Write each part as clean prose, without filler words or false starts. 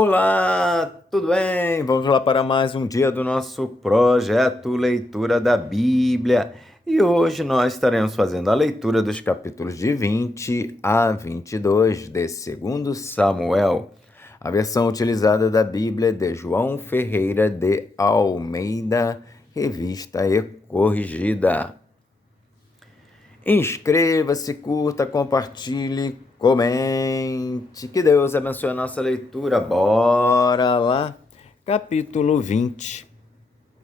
Olá, tudo bem? Vamos lá para mais um dia do nosso projeto Leitura da Bíblia. E hoje nós estaremos fazendo a leitura dos capítulos de 20 a 22 de 2 Samuel. A versão utilizada da Bíblia é de João Ferreira de Almeida, revista e corrigida. Inscreva-se, curta, compartilhe, comente. Que Deus abençoe a nossa leitura. Bora lá. Capítulo 20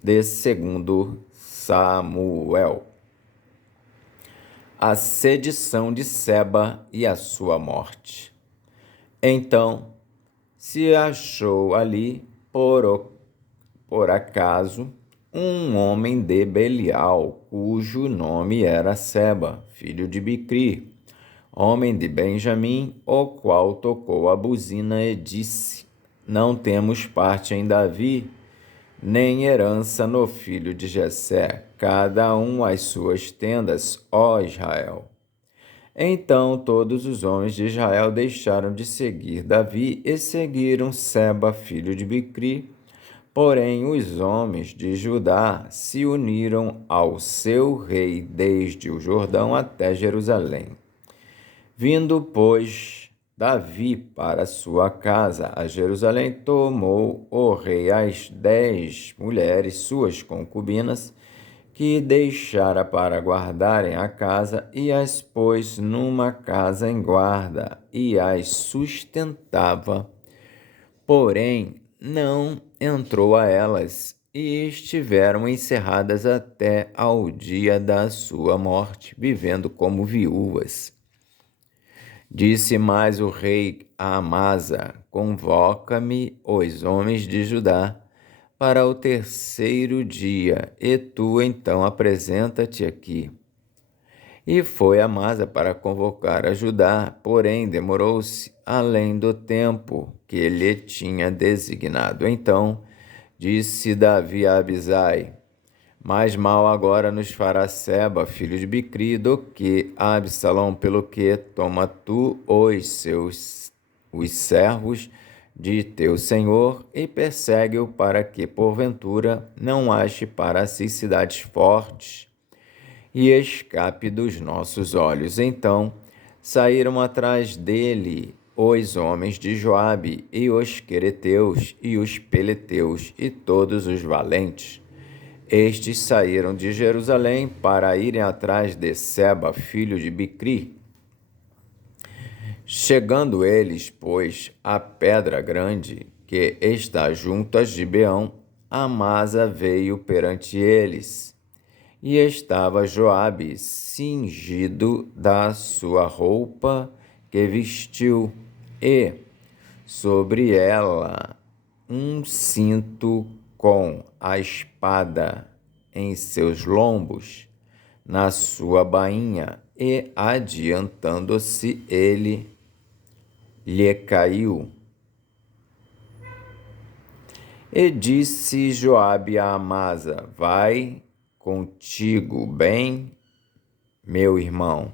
de 2 Samuel. A sedição de Seba e a sua morte. Então se achou ali, por acaso, um homem de Belial, cujo nome era Seba, filho de Bicri, homem de Benjamim, o qual tocou a buzina e disse: Não temos parte em Davi, nem herança no filho de Jessé, cada um às suas tendas, ó Israel. Então todos os homens de Israel deixaram de seguir Davi e seguiram Seba, filho de Bicri. Porém, os homens de Judá se uniram ao seu rei desde o Jordão até Jerusalém. Vindo, pois, Davi para sua casa a Jerusalém, tomou o rei as 10 mulheres, suas concubinas, que deixara para guardarem a casa, e as pôs numa casa em guarda, e as sustentava. Porém, não entrou a elas, e estiveram encerradas até ao dia da sua morte, vivendo como viúvas. Disse mais o rei a Amasa: Convoca-me os homens de Judá para o terceiro dia, e tu então apresenta-te aqui. E foi Amasa para convocar a Judá, porém demorou-se além do tempo que ele tinha designado. Então disse Davi a Abisai: Mais mal agora nos fará Seba, filho de Bicri, do que a Absalão, pelo que toma tu os servos de teu senhor e persegue-o, para que, porventura, não ache para si cidades fortes e escape dos nossos olhos. Então saíram atrás dele os homens de Joabe, e os quereteus, e os peleteus, e todos os valentes. Estes saíram de Jerusalém para irem atrás de Seba, filho de Bicri. Chegando eles, pois, à pedra grande, que está junto a Gibeão, Amasa veio perante eles. E estava Joabe cingido da sua roupa que vestiu, e sobre ela um cinto com a espada em seus lombos, na sua bainha, e adiantando-se ele, lhe caiu. E disse Joabe a Amasa: Vai contigo bem, meu irmão.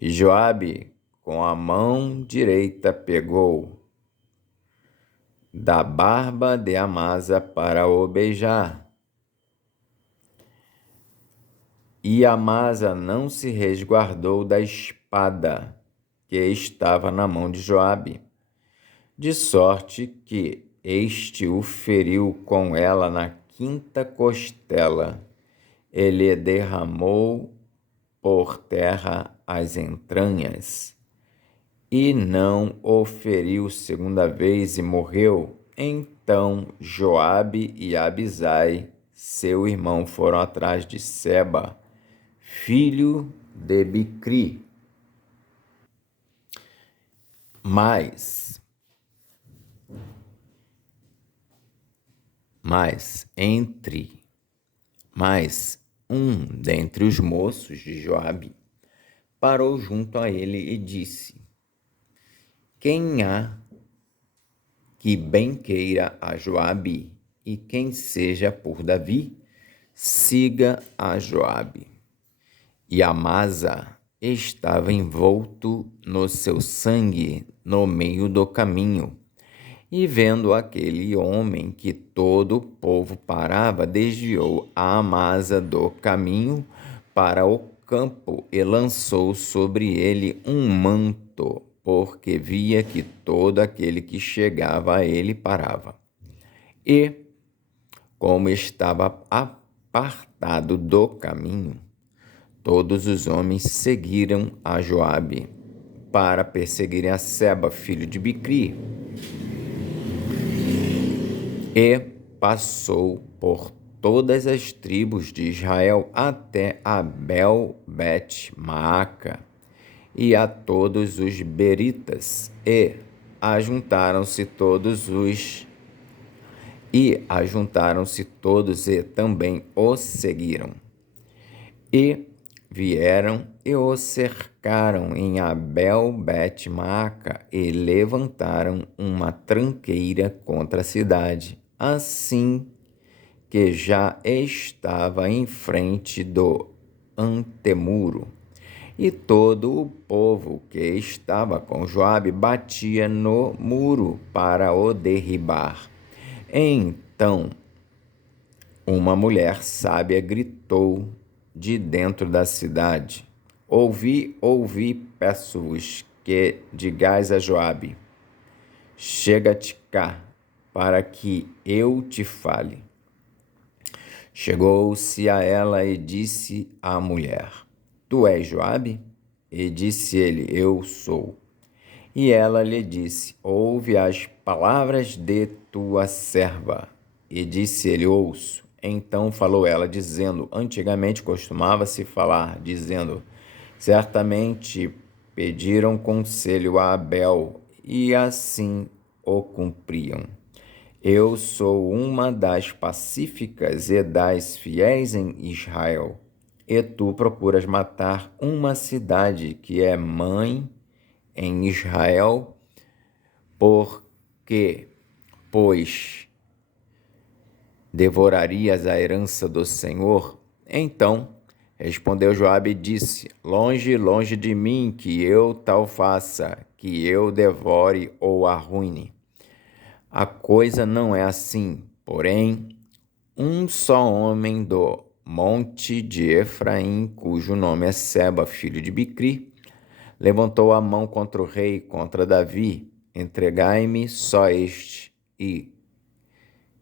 E Joabe com a mão direita pegou da barba de Amasa para o beijar. E Amasa não se resguardou da espada que estava na mão de Joabe, de sorte que este o feriu com ela na quinta costela. Ele derramou por terra as entranhas, e não o feriu segunda vez, e morreu. Então Joabe e Abisai, seu irmão, foram atrás de Seba, filho de Bicri. Mas um dentre os moços de Joabe parou junto a ele e disse: Quem há que bem queira a Joabe, e quem seja por Davi, siga a Joabe. E Amasa estava envolto no seu sangue no meio do caminho. E vendo aquele homem que todo o povo parava, desviou a amasa do caminho para o campo e lançou sobre ele um manto, porque via que todo aquele que chegava a ele parava. E, como estava apartado do caminho, todos os homens seguiram a Joabe para perseguirem a Seba, filho de Bicri, e passou por todas as tribos de Israel até Abel-Bet-Maaca e a todos os beritas, e ajuntaram-se todos e também o seguiram. E vieram e o cercaram em Abel-Bet-Maaca e levantaram uma tranqueira contra a cidade, assim que já estava em frente do antemuro. E todo o povo que estava com Joabe batia no muro para o derribar. Então uma mulher sábia gritou de dentro da cidade: Ouvi, ouvi, peço-vos que digais a Joabe: chega-te cá, para que eu te fale. Chegou-se a ela e disse à mulher: Tu és Joabe? E disse ele: Eu sou. E ela lhe disse: Ouve as palavras de tua serva. E disse ele: Ouço. Então falou ela, dizendo: Antigamente costumava-se falar, dizendo: Certamente pediram conselho a Abel, e assim o cumpriam. Eu sou uma das pacíficas e das fiéis em Israel, e tu procuras matar uma cidade que é mãe em Israel, porque, pois, devorarias a herança do Senhor? Então respondeu Joabe e disse: Longe, longe de mim que eu tal faça, que eu devore ou arruine. A coisa não é assim, porém, um só homem do monte de Efraim, cujo nome é Seba, filho de Bicri, levantou a mão contra o rei, contra Davi. Entregai-me só este, e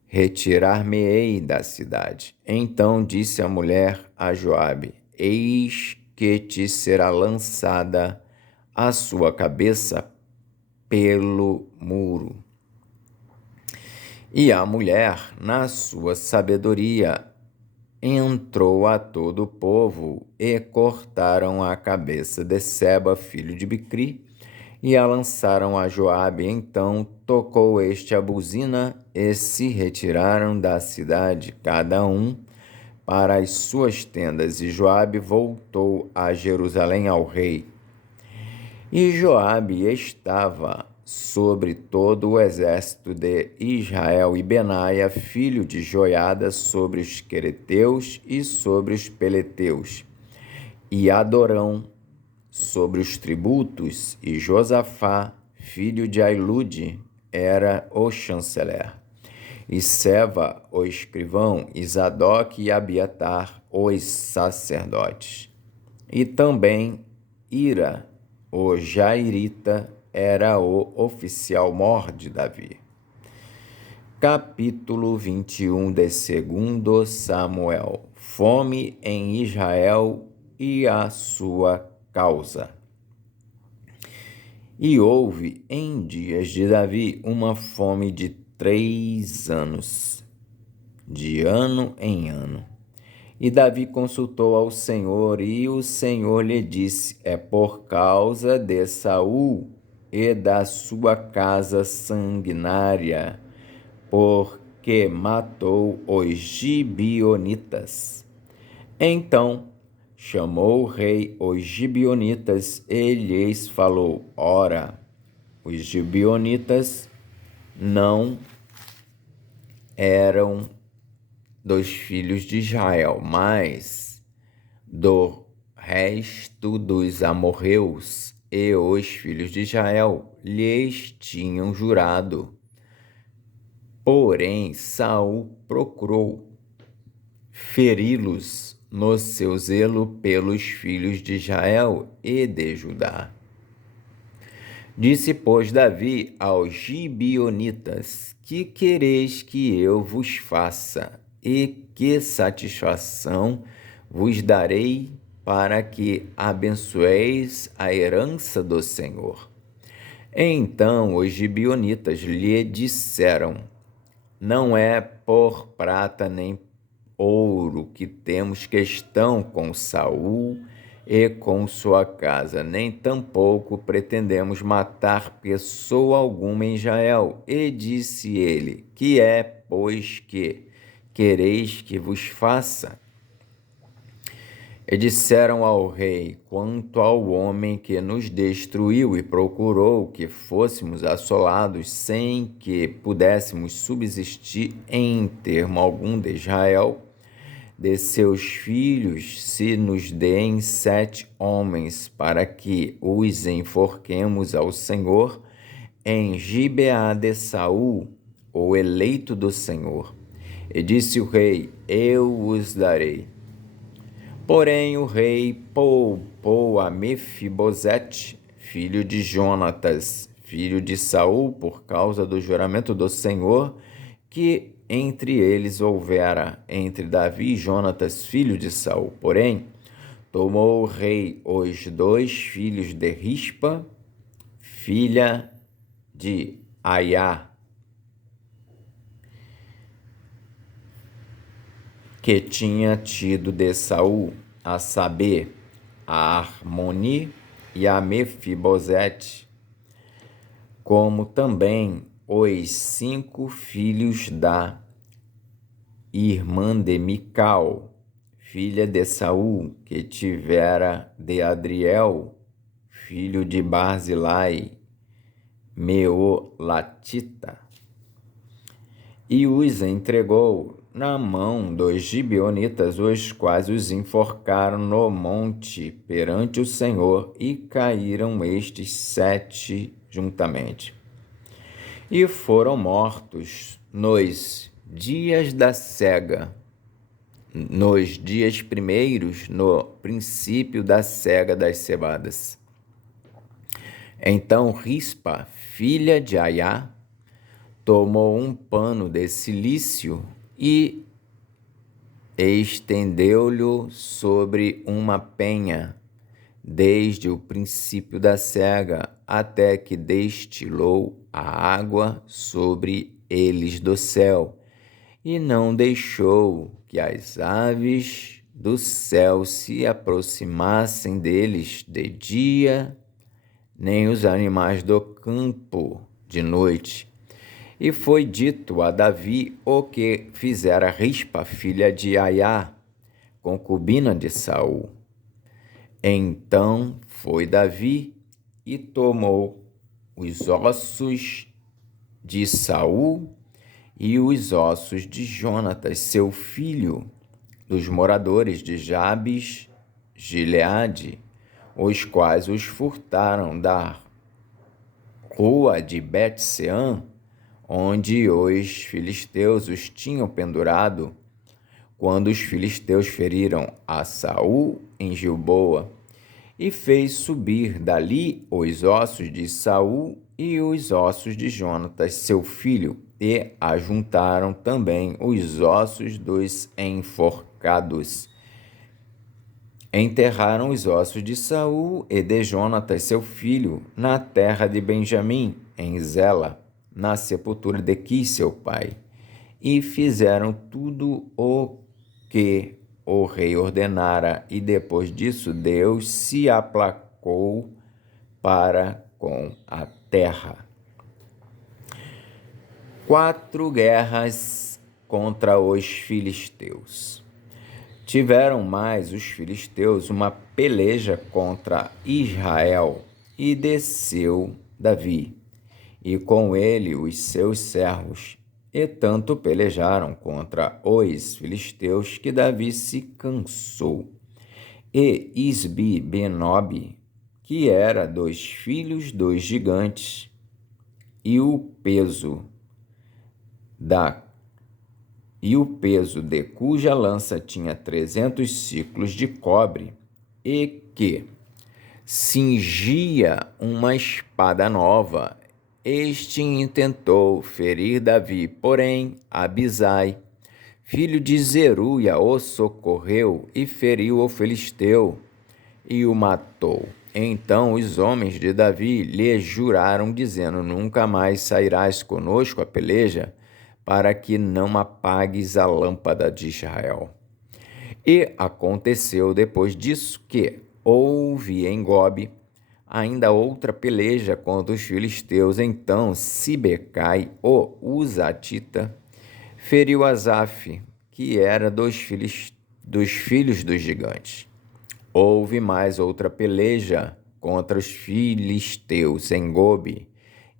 retirar-me-ei da cidade. Então disse a mulher a Joabe: Eis que te será lançada a sua cabeça pelo muro. E a mulher, na sua sabedoria, entrou a todo o povo e cortaram a cabeça de Seba, filho de Bicri, e a lançaram a Joabe. Então tocou este a buzina e se retiraram da cidade, cada um para as suas tendas. E Joabe voltou a Jerusalém ao rei. E Joabe estava sobre todo o exército de Israel, e Benaia, filho de Joiada, sobre os quereteus e sobre os peleteus, e Adorão sobre os tributos, e Josafá, filho de Ailude, era o chanceler, e Seva, o escrivão, e Zadok e Abiatar, os sacerdotes. E também Ira, o Jairita, era o oficial-mor de Davi. Capítulo 21 de 2 Samuel. Fome em Israel e a sua causa. E houve em dias de Davi uma fome de 3 anos, de ano em ano. E Davi consultou ao Senhor, e o Senhor lhe disse: É por causa de Saul e da sua casa sanguinária, porque matou os gibeonitas. Então chamou o rei os gibeonitas e lhes falou: Ora, os gibeonitas não eram dos filhos de Israel, mas do resto dos amorreus e os filhos de Israel lhes tinham jurado. Porém, Saul procurou feri-los no seu zelo pelos filhos de Israel e de Judá. Disse, pois, Davi aos gibeonitas: que quereis que eu vos faça? E que satisfação vos darei para que abençoeis a herança do Senhor? Então os gibeonitas lhe disseram: não é por prata nem ouro que temos questão com Saul e com sua casa, nem tampouco pretendemos matar pessoa alguma em Israel. E disse ele: que é, pois, que quereis que vos faça? E disseram ao rei: quanto ao homem que nos destruiu e procurou que fôssemos assolados sem que pudéssemos subsistir em termo algum de Israel, de seus filhos se nos deem 7 homens, para que os enforquemos ao Senhor em Gibeá de Saul, o eleito do Senhor. E disse o rei: eu os darei. Porém o rei poupou a Mefibosete, filho de Jonatas, filho de Saul, por causa do juramento do Senhor que entre eles houvera entre Davi e Jonatas, filho de Saul. Porém, tomou o rei os 2 filhos de Rispa, filha de Aiá, que tinha tido de Saul, a saber, a Armoni e a Mefibosete, como também os 5 filhos da irmã de Mical, filha de Saul, que tivera de Adriel, filho de Barzilai, Meolatita, e os entregou na mão dos gibeonitas, os quais os enforcaram no monte perante o Senhor, e caíram estes 7 juntamente. E foram mortos nos dias da cega, nos dias primeiros, no princípio da cega das cebadas. Então Rispa, filha de Aiá, tomou um pano de cilício e estendeu-lhe sobre uma penha, desde o princípio da cega até que destilou a água sobre eles do céu, e não deixou que as aves do céu se aproximassem deles de dia, nem os animais do campo de noite. E foi dito a Davi o que fizera Rispa, filha de Aiá, concubina de Saul. Então foi Davi e tomou os ossos de Saul e os ossos de Jonatas, seu filho, dos moradores de Jabes, Gileade, os quais os furtaram da rua de Bet-seã, onde os filisteus os tinham pendurado, quando os filisteus feriram a Saul em Gilboa, e fez subir dali os ossos de Saul e os ossos de Jonatas, seu filho, e ajuntaram também os ossos dos enforcados. Enterraram os ossos de Saul e de Jonatas, seu filho, na terra de Benjamim, em Zela, na sepultura de Quis, seu pai, e fizeram tudo o que o rei ordenara, e depois disso Deus se aplacou para com a terra. 4 guerras contra os filisteus. Tiveram mais os filisteus uma peleja contra Israel, e desceu Davi, e com ele os seus servos, e tanto pelejaram contra os filisteus que Davi se cansou, e Isbi-Benob, que era dos filhos dos gigantes, e o peso de cuja lança tinha 300 siclos de cobre, e que cingia uma espada nova. Este intentou ferir Davi, porém Abisai, filho de Zeruia, o socorreu e feriu o filisteu e o matou. Então os homens de Davi lhe juraram, dizendo: nunca mais sairás conosco a peleja, para que não apagues a lâmpada de Israel. E aconteceu depois disso que houve em Gobe ainda outra peleja contra os filisteus. Então Sibecai, o Uzatita, feriu Asaf, que era dos filhos dos gigantes. Houve mais outra peleja contra os filisteus em Gobe,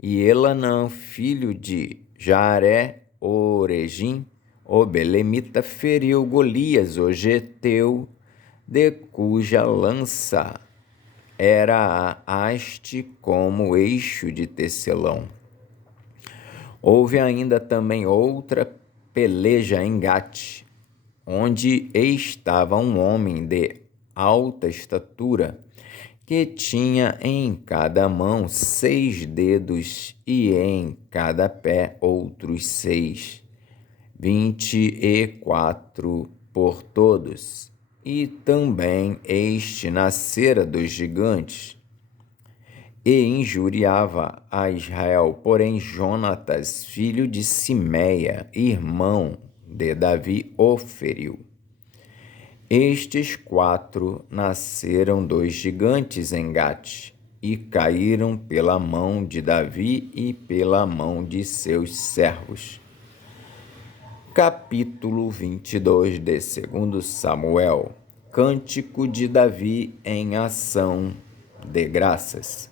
e Elanã, filho de Jaré-Oregim, o belemita, feriu Golias, o geteu, de cuja lança era a haste como eixo de tecelão. Houve ainda também outra peleja em Gate, onde estava um homem de alta estatura, que tinha em cada mão 6 dedos e em cada pé outros 6, 24 por todos. E também este nascera dos gigantes, e injuriava a Israel. Porém Jonatas, filho de Simeia, irmão de Davi, o feriu. Estes 4 nasceram dos gigantes em Gate, e caíram pela mão de Davi e pela mão de seus servos. Capítulo 22 de 2 Samuel. Cântico de Davi em ação de graças.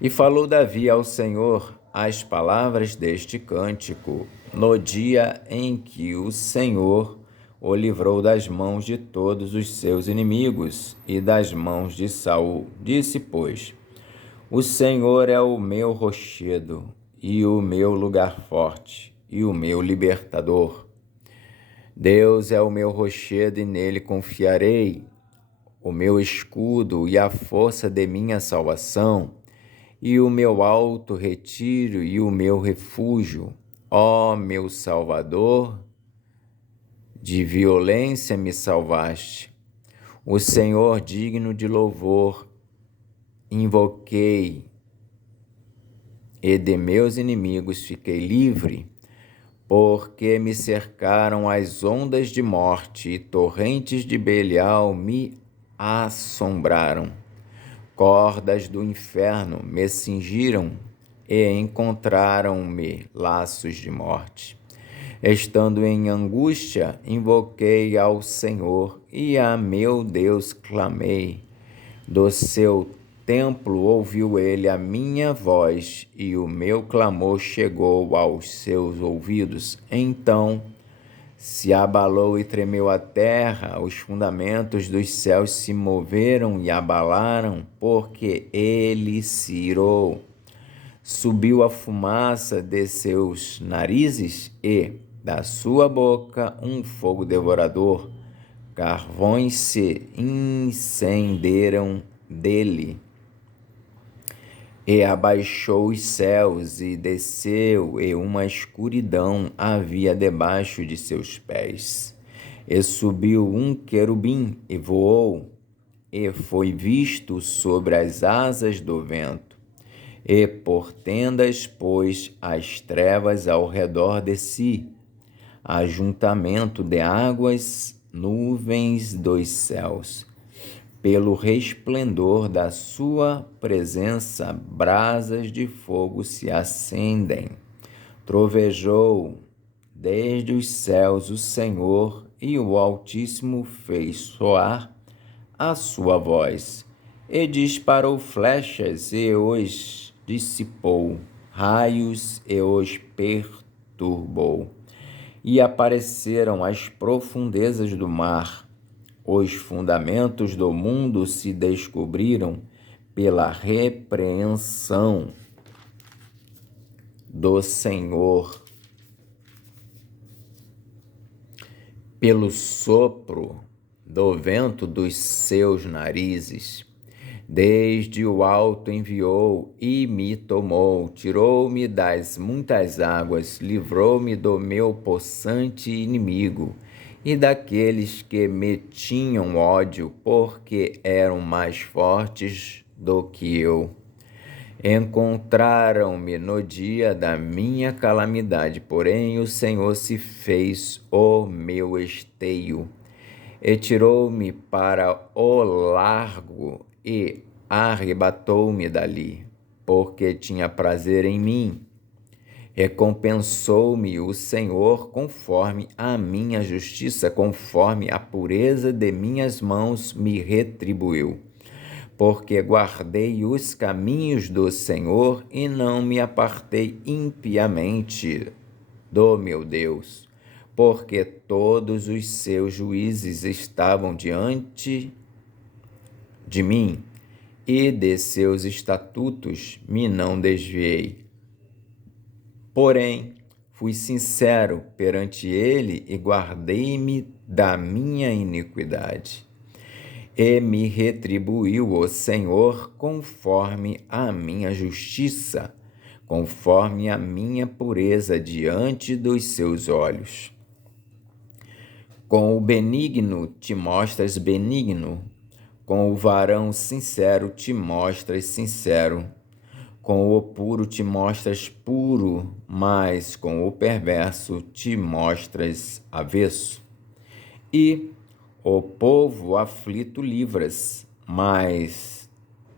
E falou Davi ao Senhor as palavras deste cântico no dia em que o Senhor o livrou das mãos de todos os seus inimigos e das mãos de Saul. Disse, pois: o Senhor é o meu rochedo e o meu lugar forte e o meu libertador. Deus é o meu rochedo e nele confiarei, o meu escudo e a força de minha salvação, e o meu alto retiro e o meu refúgio. Ó meu Salvador, de violência me salvaste. O Senhor digno de louvor, invoquei, e de meus inimigos fiquei livre, porque me cercaram as ondas de morte e torrentes de Belial me assombraram. Cordas do inferno me cingiram e encontraram-me laços de morte. Estando em angústia, invoquei ao Senhor e a meu Deus clamei. Do seu templo ouviu ele a minha voz e o meu clamor chegou aos seus ouvidos. Então se abalou e tremeu a terra, os fundamentos dos céus se moveram e abalaram, porque ele se irou. Subiu a fumaça de seus narizes e, da sua boca, um fogo devorador. Carvões se incenderam dele. E abaixou os céus e desceu, e uma escuridão havia debaixo de seus pés. E subiu um querubim e voou, e foi visto sobre as asas do vento. E por tendas pôs as trevas ao redor de si, ajuntamento de águas, nuvens dos céus. Pelo resplendor da sua presença, brasas de fogo se acendem. Trovejou desde os céus o Senhor, e o Altíssimo fez soar a sua voz. E disparou flechas e os dissipou, raios e os perturbou. E apareceram as profundezas do mar, os fundamentos do mundo se descobriram pela repreensão do Senhor, pelo sopro do vento dos seus narizes. Desde o alto enviou e me tomou, tirou-me das muitas águas, livrou-me do meu possante inimigo e daqueles que me tinham ódio, porque eram mais fortes do que eu. Encontraram-me no dia da minha calamidade, porém o Senhor se fez o meu esteio e tirou-me para o largo e arrebatou-me dali, porque tinha prazer em mim. Recompensou-me o Senhor conforme a minha justiça, conforme a pureza de minhas mãos me retribuiu. Porque guardei os caminhos do Senhor e não me apartei impiamente do meu Deus, porque todos os seus juízes estavam diante de mim, e de seus estatutos me não desviei. Porém, fui sincero perante ele e guardei-me da minha iniquidade. E me retribuiu o Senhor conforme a minha justiça, conforme a minha pureza diante dos seus olhos. Com o benigno te mostras benigno, com o varão sincero te mostras sincero, com o puro te mostras puro, mas com o perverso te mostras avesso. E o povo aflito livras, mas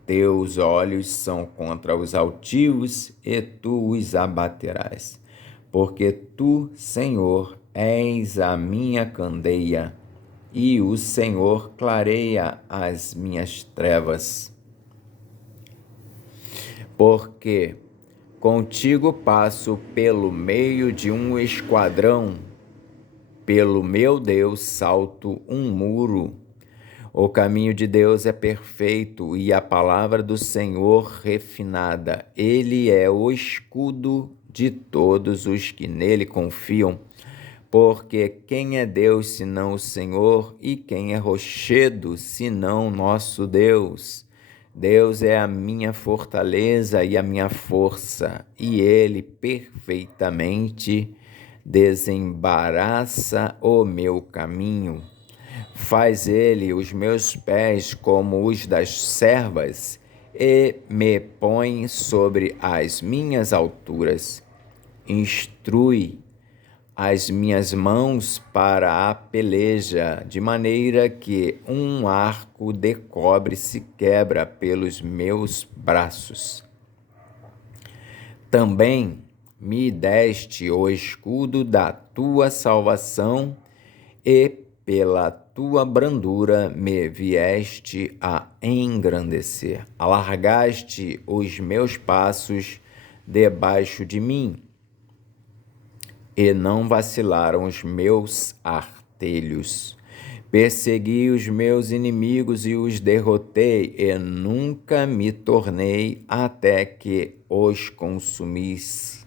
teus olhos são contra os altivos e tu os abaterás. Porque tu, Senhor, és a minha candeia, e o Senhor clareia as minhas trevas. Porque contigo passo pelo meio de um esquadrão, pelo meu Deus salto um muro. O caminho de Deus é perfeito e a palavra do Senhor refinada. Ele é o escudo de todos os que nele confiam. Porque quem é Deus senão o Senhor, e quem é rochedo senão nosso Deus? Deus é a minha fortaleza e a minha força, e Ele perfeitamente desembaraça o meu caminho. Faz Ele os meus pés como os das servas, e me põe sobre as minhas alturas. Instrui as minhas mãos para a peleja, de maneira que um arco de cobre se quebra pelos meus braços. Também me deste o escudo da tua salvação, e pela tua brandura me vieste a engrandecer. Alargaste os meus passos debaixo de mim, e não vacilaram os meus artelhos. Persegui os meus inimigos e os derrotei, e nunca me tornei até que os consumisse.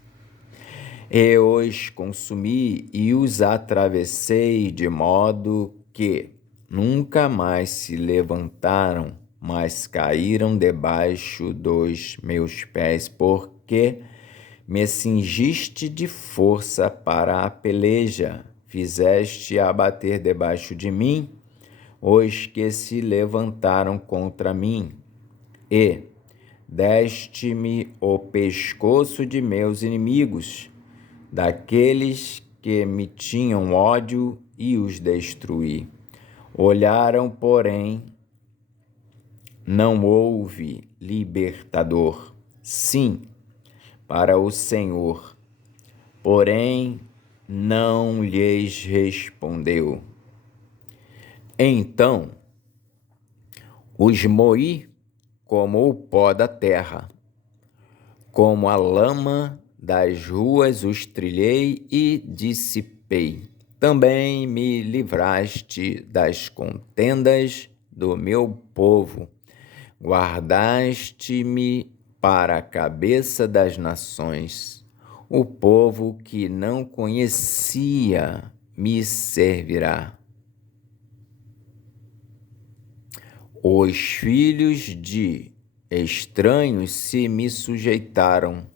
E os consumi e os atravessei, de modo que nunca mais se levantaram, mas caíram debaixo dos meus pés, porque me cingiste de força para a peleja, fizeste abater debaixo de mim os que se levantaram contra mim, e deste-me o pescoço de meus inimigos, daqueles que me tinham ódio, e os destruí. Olharam, porém, não houve libertador. Sim, para o Senhor, porém não lhes respondeu. Então os moí como o pó da terra, como a lama das ruas os trilhei e dissipei. Também me livraste das contendas do meu povo. Guardaste-me para a cabeça das nações. O povo que não conhecia me servirá. Os filhos de estranhos se me sujeitaram,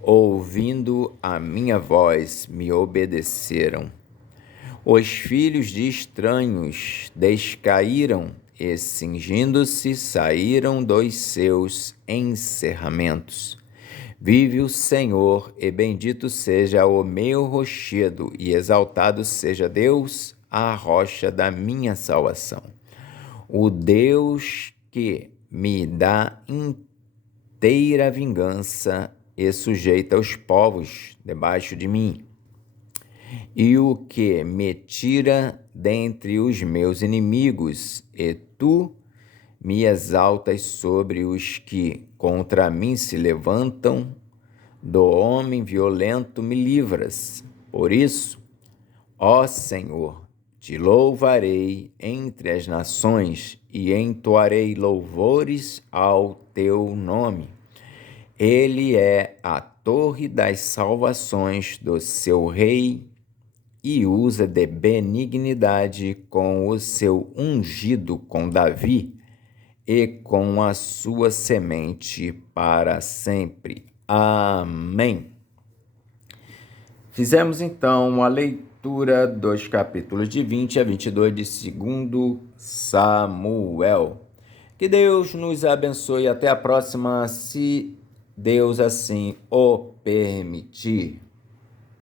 ouvindo a minha voz, me obedeceram. Os filhos de estranhos descaíram e, cingindo-se, saíram dos seus encerramentos. Vive o Senhor, e bendito seja o meu rochedo, e exaltado seja Deus, a rocha da minha salvação. O Deus que me dá inteira vingança e sujeita os povos debaixo de mim, e o que me tira dentre os meus inimigos, e tu me exaltas sobre os que contra mim se levantam, do homem violento me livras. Por isso, ó Senhor, te louvarei entre as nações e entoarei louvores ao teu nome. Ele é a torre das salvações do seu rei e usa de benignidade com o seu ungido, com Davi, e com a sua semente para sempre. Amém. Fizemos então a leitura dos capítulos de 20 a 22 de 2 Samuel. Que Deus nos abençoe. Até a próxima, se Deus assim o permitir.